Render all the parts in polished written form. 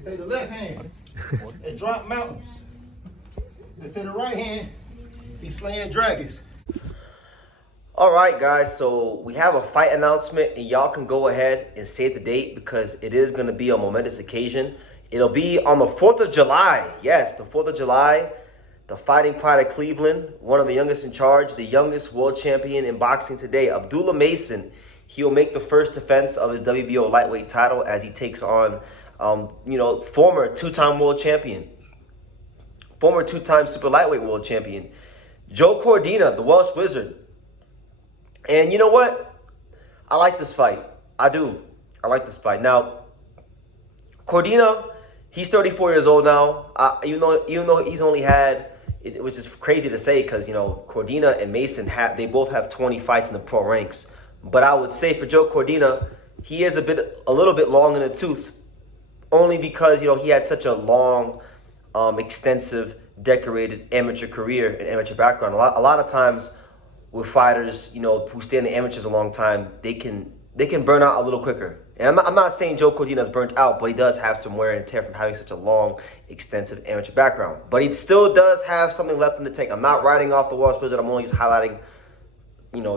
They say the left hand, it drop mountains. They say the right hand, be slaying dragons. All right, guys, so we have a fight announcement, and y'all can go ahead and save the date because it is going to be a momentous occasion. It'll be on the 4th of July. Yes, the 4th of July. The Fighting Pride of Cleveland, one of the youngest in charge, the youngest world champion in boxing today, Abdullah Mason. He'll make the first defense of his WBO lightweight title as he takes on, former two-time world champion, former two-time super lightweight world champion, Joe Cordina, the Welsh Wizard. And you know what? I like this fight. I do. I like this fight. Now, Cordina, he's 34 years old now. Even though he's only had, it was just crazy to say because, Cordina and Mason, they both have 20 fights in the pro ranks. But I would say for Joe Cordina, he is a little bit long in the tooth, only because, he had such a long, extensive, decorated amateur career and amateur background. A lot of times with fighters, who stay in the amateurs a long time, they can burn out a little quicker. And I'm not saying Joe Cordina's burnt out, but he does have some wear and tear from having such a long, extensive amateur background. But he still does have something left in the tank. I'm not writing off the Welsh Wizard. I'm only just highlighting,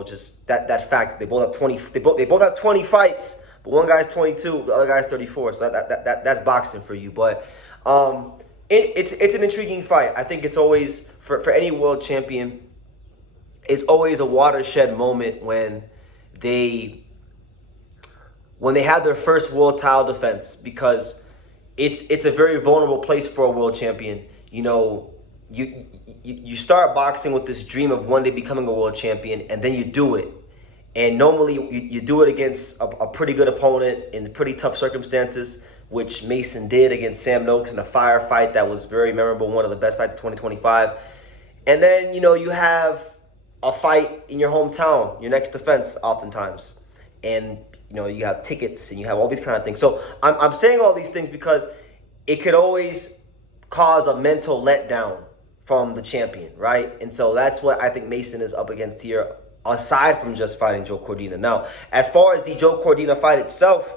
just that fact. They both have 20. They both have 20 fights, but one guy's 22, the other guy's 34. So that's boxing for you. But it's an intriguing fight. I think it's always for any world champion. It's always a watershed moment when they have their first world title defense, because it's a very vulnerable place for a world champion. You start boxing with this dream of one day becoming a world champion, and then you do it. And normally you do it against a pretty good opponent in pretty tough circumstances, which Mason did against Sam Noakes in a firefight that was very memorable, one of the best fights of 2025. And then, you have a fight in your hometown, your next defense oftentimes. And, you have tickets and you have all these kind of things. So I'm saying all these things because it could always cause a mental letdown from the champion, right? And so that's what I think Mason is up against here, aside from just fighting Joe Cordina. Now, as far as the Joe Cordina fight itself,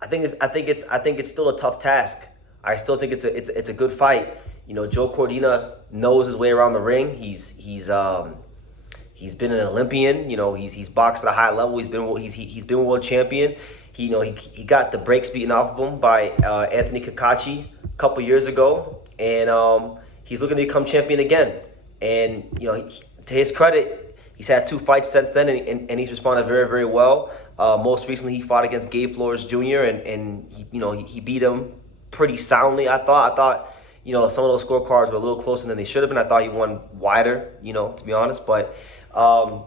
I think it's still a tough task. I still think it's a good fight. Joe Cordina knows his way around the ring. He's been an Olympian. He's boxed at a high level. He's been world champion. He got the brakes beaten off of him by Anthony Cacace a couple years ago, and he's looking to become champion again. And to his credit, he's had 2 fights since then, and he's responded very, very well. Most recently, he fought against Gabe Flores Jr. and he beat him pretty soundly. I thought. Some of those scorecards were a little closer than they should have been. I thought he won wider, to be honest. But I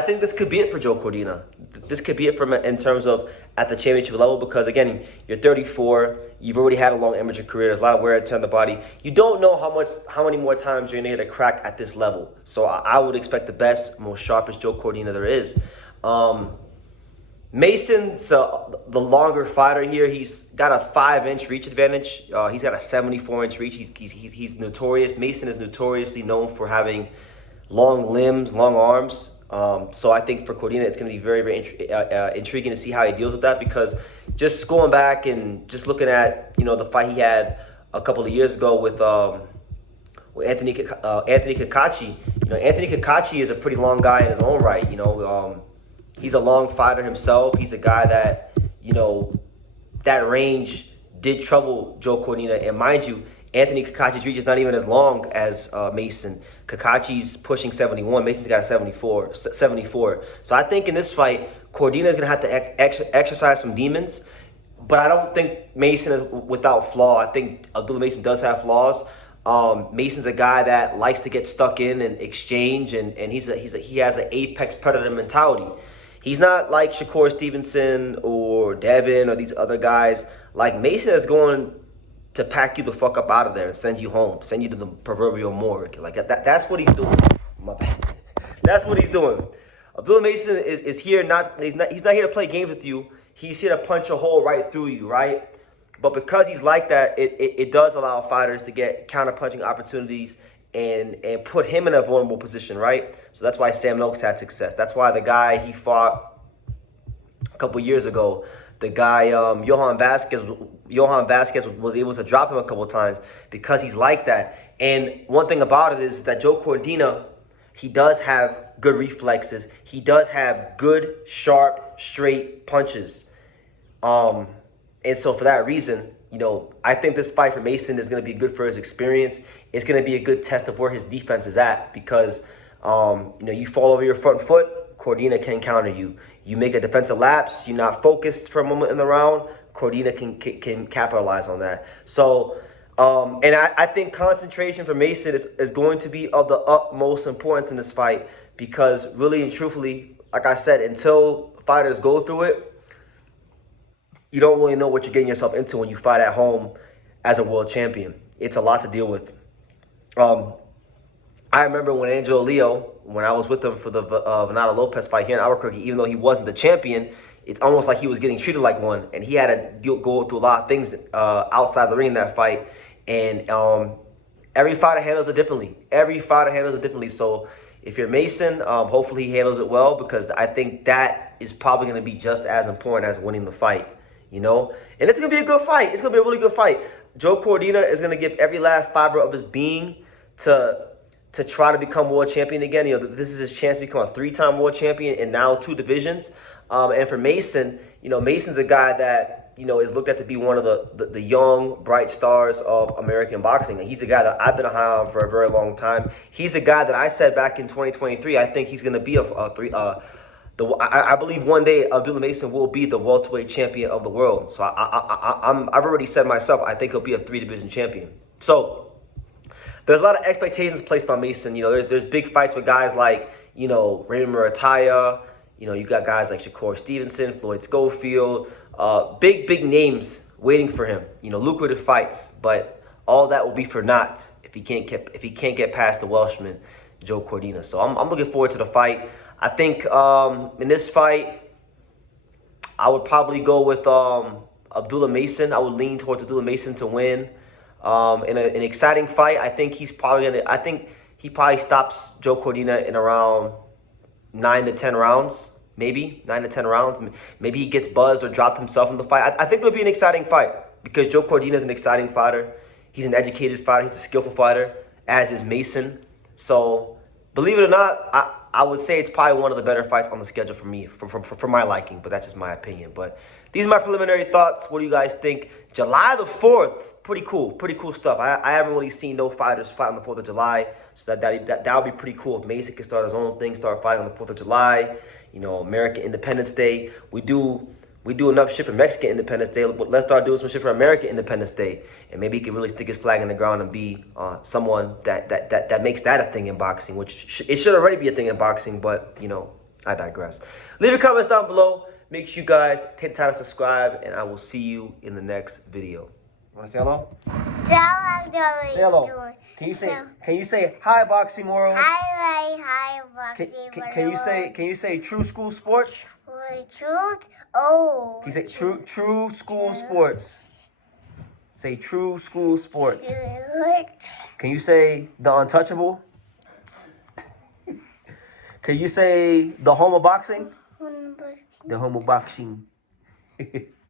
think this could be it for Joe Cordina. This could be it for him in terms of at the championship level, because, again, you're 34. You've already had a long amateur career. There's a lot of wear and tear on the body. You don't know how many more times you're going to get a crack at this level. So I would expect the best, most sharpest Joe Cordina there is. Mason's the longer fighter here. He's got a 5-inch reach advantage. He's got a 74-inch reach. He's notorious. Mason is notoriously known for having long limbs, long arms. So I think for Cordina, it's going to be very, very intriguing to see how he deals with that, because just going back and just looking at the fight he had a couple of years ago with Anthony Cacace. Anthony Cacace is a pretty long guy in his own right. He's a long fighter himself. He's a guy that, that range did trouble Joe Cordina. And mind you, Anthony Cacace's reach is not even as long as Mason. Cacace's pushing 71. Mason's got a 74. So I think in this fight, Cordina is going to have to exercise some demons. But I don't think Mason is without flaw. I think Abdullah Mason does have flaws. Mason's a guy that likes to get stuck in and exchange, and he has an apex predator mentality. He's not like Shakur Stevenson or Devin or these other guys. Like, Mason is going to pack you the fuck up out of there and send you home, send you to the proverbial morgue. Like, that's what he's doing. My bad. That's what he's doing. Abdullah Mason is here he's not here to play games with you. He's here to punch a hole right through you, right? But because he's like that, it does allow fighters to get counter-punching opportunities and put him in a vulnerable position, right? So that's why Sam Noakes had success. That's why the guy he fought a couple years ago, the guy Johan Vasquez was able to drop him a couple of times because he's like that. And one thing about it is that Joe Cordina, he does have good reflexes. He does have good, sharp, straight punches. And so for that reason, you know, I think this fight for Mason is going to be good for his experience. It's going to be a good test of where his defense is at because, you know, you fall over your front foot, Cordina can counter you. You make a defensive lapse, you're not focused for a moment in the round, Cordina can capitalize on that. So, and I think concentration for Mason is going to be of the utmost importance in this fight because really and truthfully, like I said, until fighters go through it, you don't really know what you're getting yourself into when you fight at home as a world champion. It's a lot to deal with. I remember when Angelo Leo, when I was with him for the Venado Lopez fight here in Albuquerque, even though he wasn't the champion, it's almost like he was getting treated like one. And he had to go through a lot of things outside the ring in that fight. And every fighter handles it differently. Every fighter handles it differently. So if you're Mason, hopefully he handles it well because I think that is probably going to be just as important as winning the fight. You know, and it's going to be a good fight. It's going to be a really good fight. Joe Cordina is going to give every last fiber of his being to try to become world champion again. You know, this is his chance to become a 3-time world champion in now 2 divisions. And for Mason, you know, Mason's a guy that, you know, is looked at to be one of the young, bright stars of American boxing. And he's a guy that I've been high on for a very long time. He's a guy that I said back in 2023, I think he's going to be I believe one day Abdullah Mason will be the welterweight champion of the world. So I've already said myself, I think he'll be a 3-division champion. So there's a lot of expectations placed on Mason. You know, there's big fights with guys like, you know, Raymond Murataya. You know, you got guys like Shakur Stevenson, Floyd Schofield. Big names waiting for him. You know, lucrative fights. But all that will be for naught if he can't get past the Welshman, Joe Cordina. So I'm looking forward to the fight. I think in this fight, I would probably go with Abdullah Mason. I would lean towards Abdullah Mason to win. In an exciting fight, I think he probably stops Joe Cordina in around 9 to 10 rounds, maybe 9 to 10 rounds. Maybe he gets buzzed or dropped himself in the fight. I think it'll be an exciting fight because Joe Cordina is an exciting fighter. He's an educated fighter. He's a skillful fighter, as is Mason. So believe it or not, I would say it's probably one of the better fights on the schedule for me, for my liking, but that's just my opinion. But these are my preliminary thoughts. What do you guys think? July the 4th, pretty cool stuff. I haven't really seen no fighters fight on the 4th of July, so that would be pretty cool if Mason can start his own thing, start fighting on the 4th of July. You know, American Independence Day. We do enough shit for Mexican Independence Day, but let's start doing some shit for American Independence Day. And maybe he can really stick his flag in the ground and be someone that makes that a thing in boxing, which it should already be a thing in boxing, but, you know, I digress. Leave your comments down below. Make sure you guys take the time to subscribe, and I will see you in the next video. Want to say hello? Say hello. Can you say hi, boxing world? Hi, boxing world. Can you say true school sports? Truth? Oh. Can you say true school sports? Say true school sports. Can you say the untouchable? Can you say the home of boxing? The home of boxing.